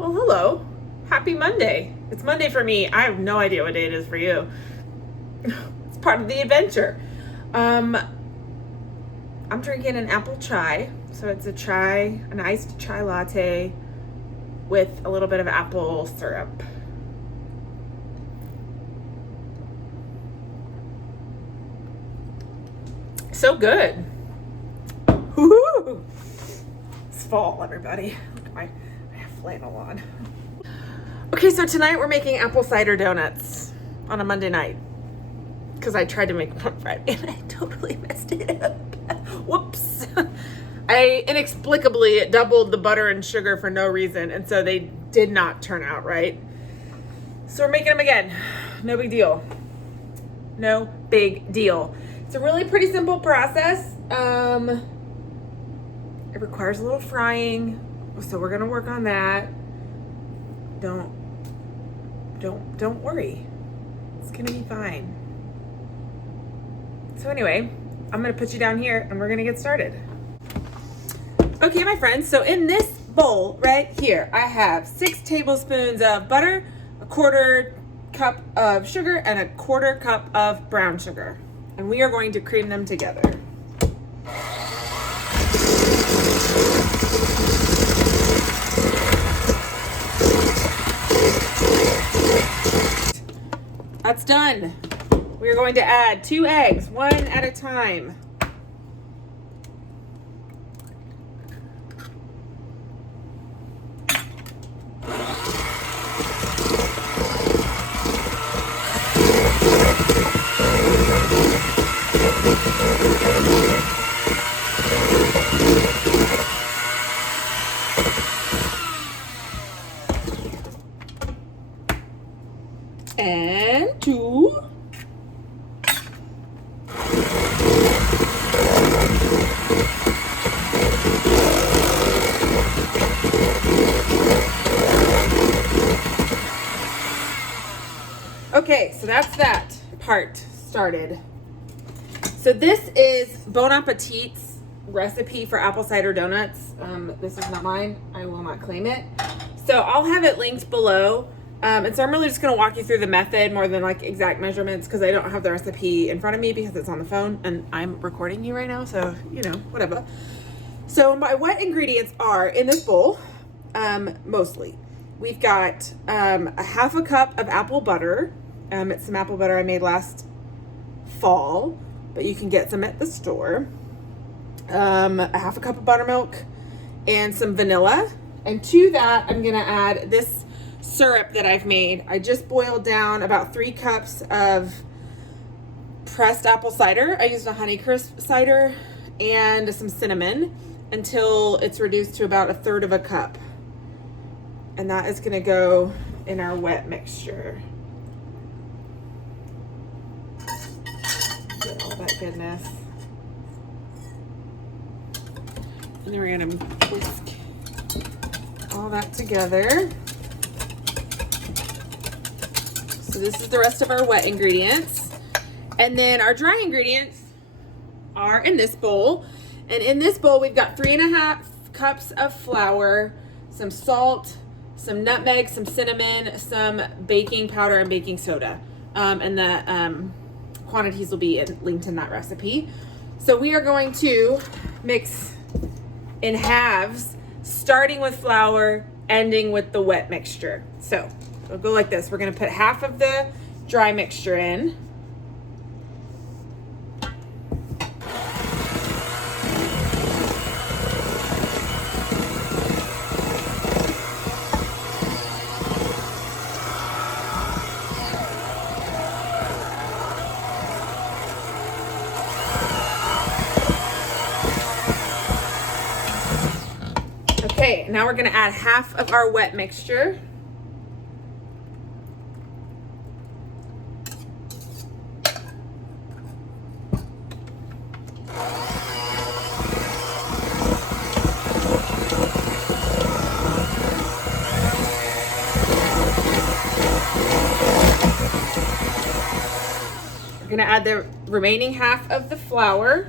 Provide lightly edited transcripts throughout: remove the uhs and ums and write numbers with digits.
Well, hello. Happy Monday. It's Monday for me. I have no idea what day it is for you. It's part of the adventure. I'm drinking an apple chai. So it's an iced chai latte with a little bit of apple syrup. So good. Woo-hoo! It's fall, everybody. Look at I have flannel on. Okay, so tonight we're making apple cider donuts on a Monday night because I tried to make them on Friday and I totally messed it up. Whoops. I inexplicably doubled the butter and sugar for no reason, and so they did not turn out right. So we're making them again. No big deal. No big deal. It's a really pretty simple process. It requires a little frying, so we're gonna work on that. Don't worry. It's gonna be fine. So anyway, I'm gonna put you down here and we're gonna get started. Okay, my friends, so in this bowl right here, I have 6 tablespoons of butter, a 1/4 cup of sugar, and a 1/4 cup of brown sugar. And we are going to cream them together. That's done. We're going to add 2 eggs, one at a time. And 2. Okay, so that's that part started. So this is Bon Appetit's recipe for apple cider donuts. This is not mine. I will not claim it. So I'll have it linked below. And so I'm really just going to walk you through the method more than like exact measurements because I don't have the recipe in front of me because it's on the phone and I'm recording you right now. So, you know, whatever. So my wet ingredients are in this bowl, mostly. We've got a 1/2 cup of apple butter. It's some apple butter I made last fall, but you can get some at the store. A 1/2 cup of buttermilk and some vanilla. And to that, I'm going to add this syrup that I've made. I just boiled down about 3 cups of pressed apple cider. I used a Honeycrisp cider and some cinnamon until it's reduced to about 1/3 of a cup. And that is going to go in our wet mixture. Get all that goodness. And then we're going to whisk all that together. So this is the rest of our wet ingredients. And then our dry ingredients are in this bowl. And in this bowl, we've got 3.5 cups of flour, some salt, some nutmeg, some cinnamon, some baking powder, and baking soda. And the quantities will be linked in that recipe. So we are going to mix in halves, starting with flour, ending with the wet mixture. So it'll go like this. We're going to put half of the dry mixture in. Okay, now we're going to add half of our wet mixture. We're gonna add the remaining half of the flour.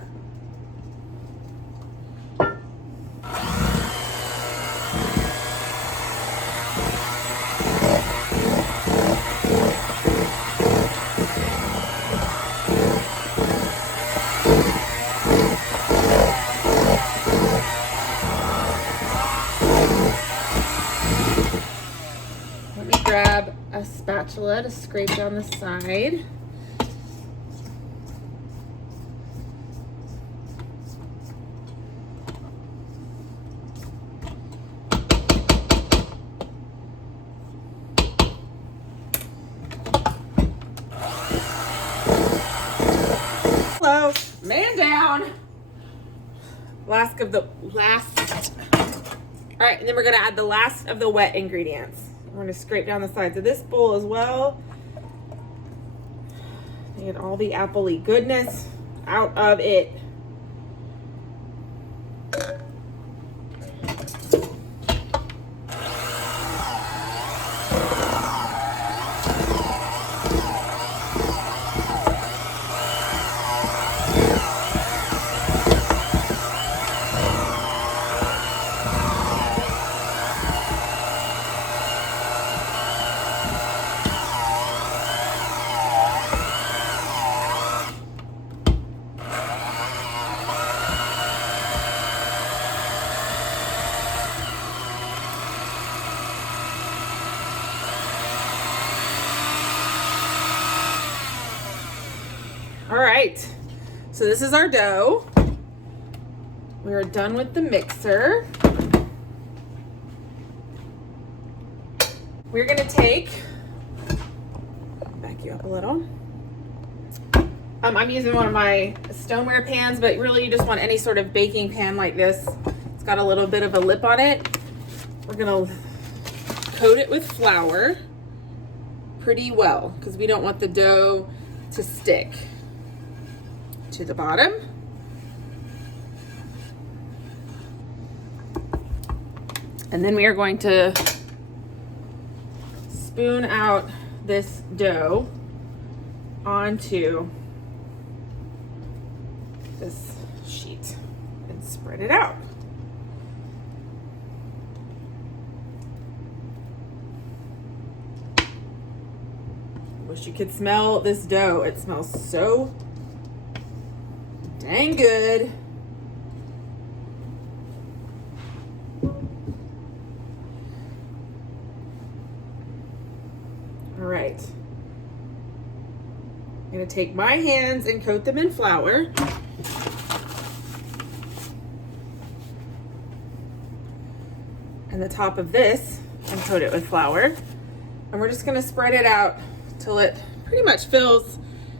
spatula to scrape down the side. Hello, man down. All right, and then we're gonna add the last of the wet ingredients. We're gonna scrape down the sides of this bowl as well. Get all the apple-y goodness out of it. All right, so this is our dough. We're done with the mixer. We're gonna back you up a little. I'm using one of my stoneware pans, but really you just want any sort of baking pan like this. It's got a little bit of a lip on it. We're gonna coat it with flour pretty well because we don't want the dough to stick to the bottom. And then we are going to spoon out this dough onto this sheet and spread it out. Wish you could smell this dough. It smells so dang good. All right. I'm gonna take my hands and coat them in flour. And the top of this and coat it with flour. And we're just gonna spread it out till it pretty much fills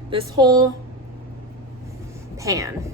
this whole pan.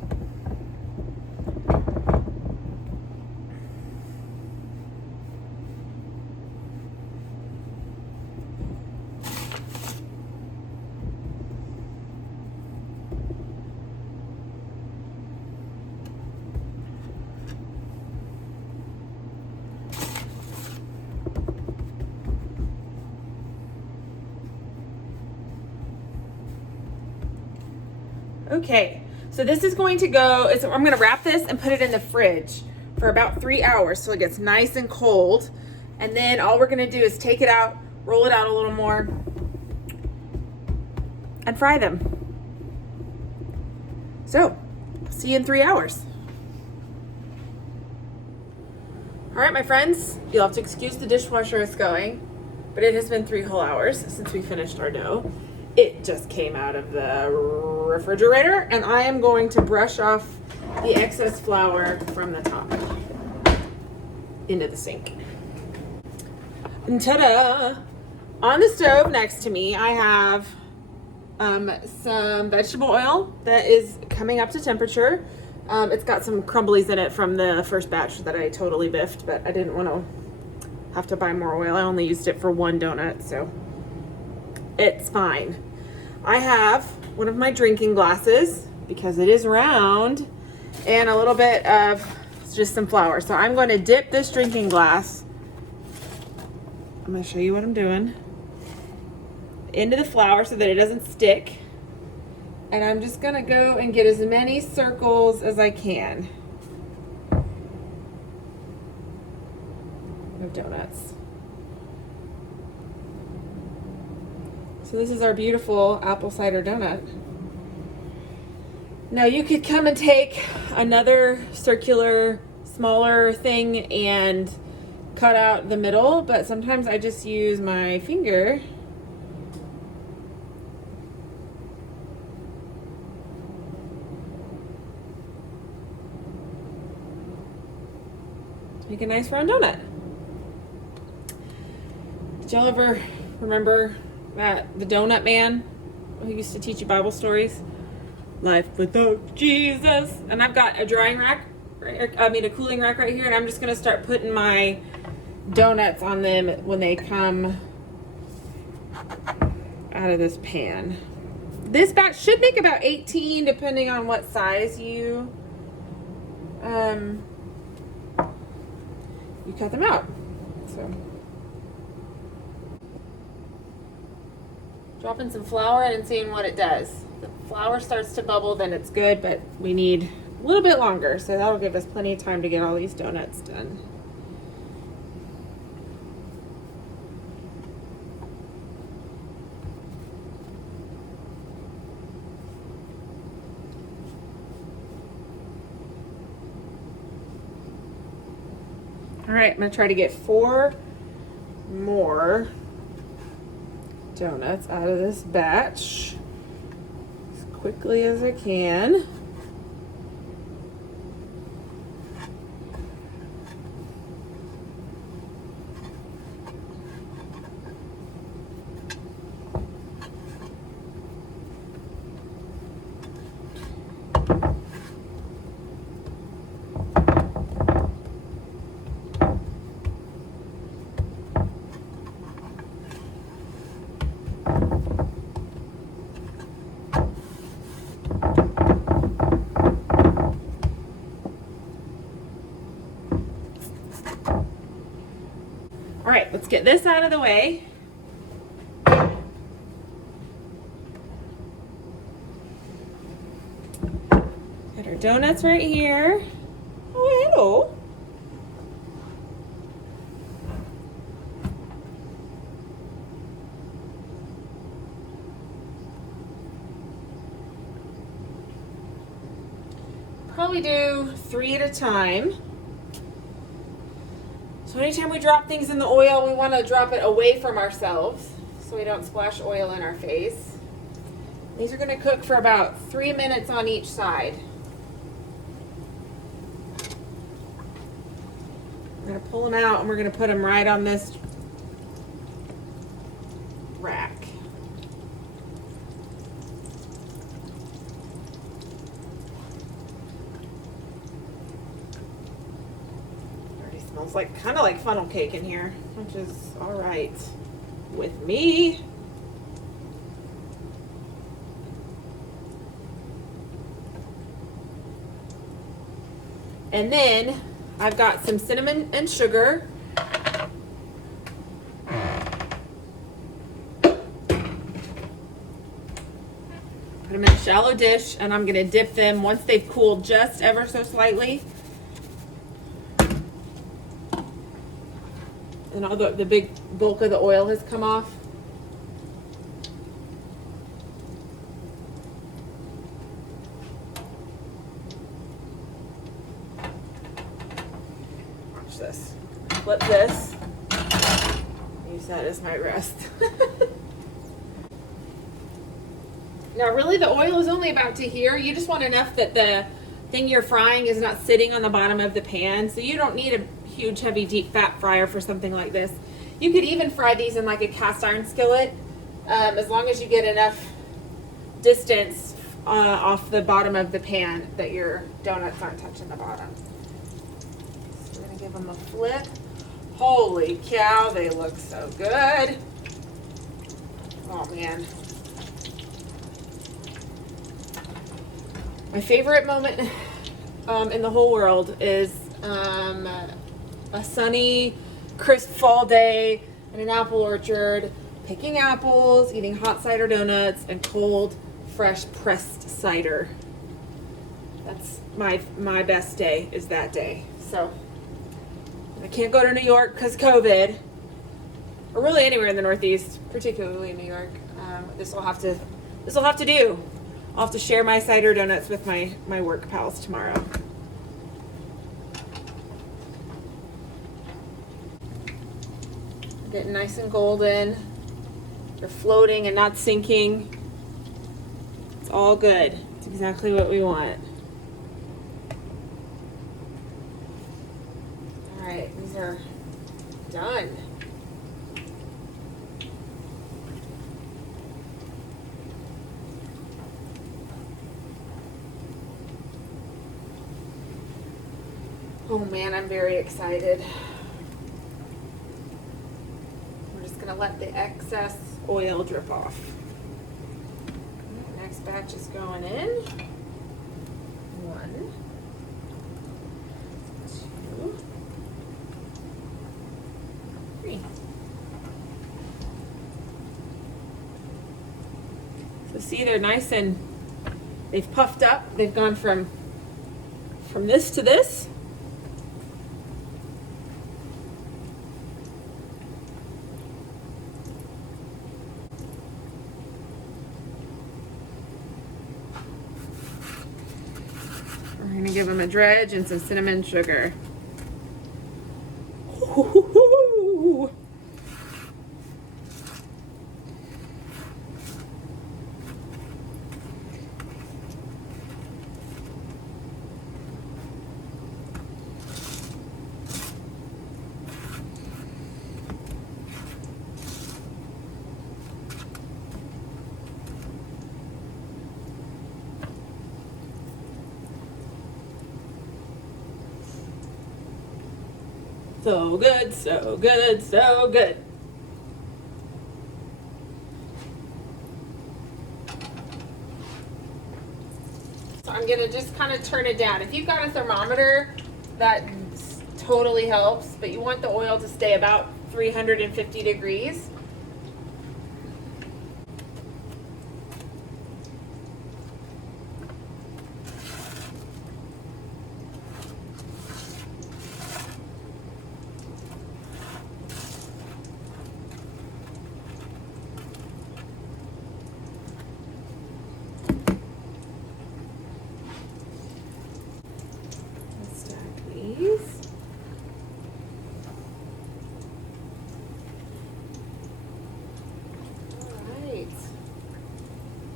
Okay, so this is going to go, I'm gonna wrap this and put it in the fridge for about 3 hours so it gets nice and cold. And then all we're gonna do is take it out, roll it out a little more, and fry them. So, see you in 3 hours. All right, my friends, you'll have to excuse the dishwasher is going, but it has been 3 whole hours since we finished our dough. It just came out of the refrigerator, and I am going to brush off the excess flour from the top into the sink. And ta-da! On the stove next to me, I have some vegetable oil that is coming up to temperature. It's got some crumblies in it from the first batch that I totally biffed, but I didn't want to have to buy more oil. I only used it for 1 donut, so it's fine. I have one of my drinking glasses because it is round and a little bit of just some flour. So I'm going to dip this drinking glass. I'm going to show you what I'm doing. Into the flour so that it doesn't stick. And I'm just going to go and get as many circles as I can of donuts. So this is our beautiful apple cider donut. Now you could come and take another circular, smaller thing and cut out the middle, but sometimes I just use my finger make a nice round donut. Did y'all ever remember that the donut man who used to teach you Bible stories? Life without Jesus. And I've got a drying rack, a cooling rack right here, and I'm just gonna start putting my donuts on them when they come out of this pan. This batch should make about 18 depending on what size you cut them out. So dropping some flour in and seeing what it does. If the flour starts to bubble, then it's good, but we need a little bit longer, so that'll give us plenty of time to get all these donuts done. All right, I'm gonna try to get 4 more donuts out of this batch as quickly as I can. All right, let's get this out of the way. Got our donuts right here. Oh, hello. Probably do 3 at a time. So anytime we drop things in the oil, we want to drop it away from ourselves so we don't splash oil in our face. These are going to cook for about 3 minutes on each side. We're going to pull them out and we're going to put them right on this rack. Smells like kind of like funnel cake in here, which is all right with me. And then I've got some cinnamon and sugar. Put them in a shallow dish, and I'm gonna dip them once they've cooled just ever so slightly. And all the big bulk of the oil has come off. Watch this. Flip this. Use that as my rest. Now really the oil is only about to here. You just want enough that the thing you're frying is not sitting on the bottom of the pan. So you don't need a huge heavy deep fat fryer for something like this. You could even fry these in like a cast iron skillet, as long as you get enough distance off the bottom of the pan that your donuts aren't touching the bottom. So we're gonna give them a flip. Holy cow, they look so good. Oh man. My favorite moment in the whole world is a sunny, crisp fall day in an apple orchard, picking apples, eating hot cider donuts, and cold, fresh pressed cider. That's my best day, is that day. So I can't go to New York because COVID, or really anywhere in the Northeast, particularly in New York. This will have to do. I'll have to share my cider donuts with my work pals tomorrow. Getting nice and golden. They're floating and not sinking. It's all good. It's exactly what we want. All right. are done. Oh man, I'm very excited. We're just gonna let the excess oil drip off. Next batch is going in. 1, 2, 3. So see, they're nice and they've puffed up. They've gone from this to this. We're gonna give them a dredge and some cinnamon sugar. Ooh. So good, so good, so good. So I'm gonna just kind of turn it down. If you've got a thermometer, that totally helps, but you want the oil to stay about 350 degrees.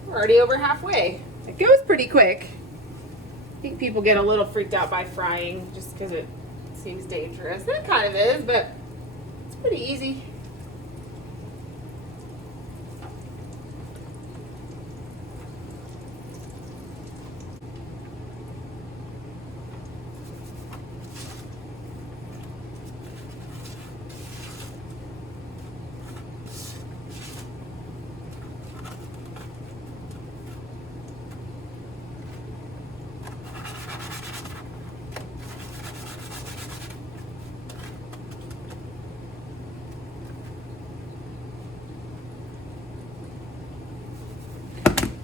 We're already over halfway. It goes pretty quick. I think people get a little freaked out by frying just because it seems dangerous. It kind of is, but it's pretty easy.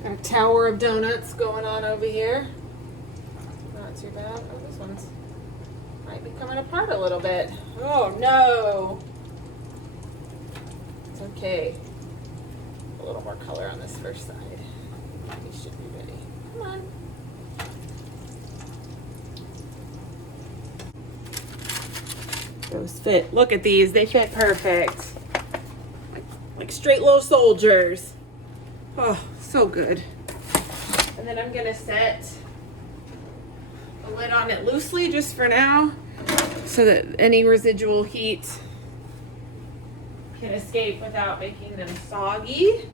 Got a tower of donuts going on over here. Not too bad. Oh, this one's might be coming apart a little bit. Oh no. It's okay. A little more color on this first side. We should be ready. Come on. Those fit. Look at these. They fit perfect. Like straight little soldiers. Oh, so good. And then I'm gonna set the lid on it loosely just for now so that any residual heat can escape without making them soggy.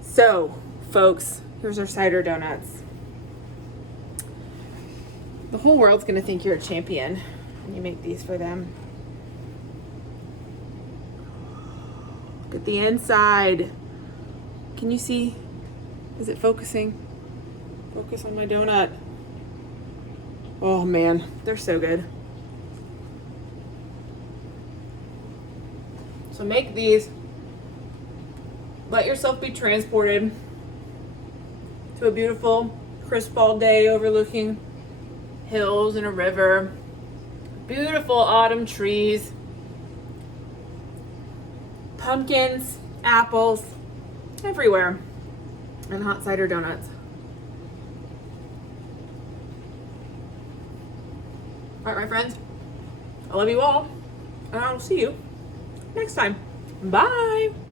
So, folks, here's our cider donuts. The whole world's gonna think you're a champion when you make these for them. Look at the inside. Can you see? Is it focusing? Focus on my donut. Oh man, they're so good. So make these. Let yourself be transported to a beautiful, crisp fall day overlooking hills and a river. Beautiful autumn trees. Pumpkins, apples, everywhere. And hot cider donuts. All right, my friends. I love you all. And I'll see you next time. Bye.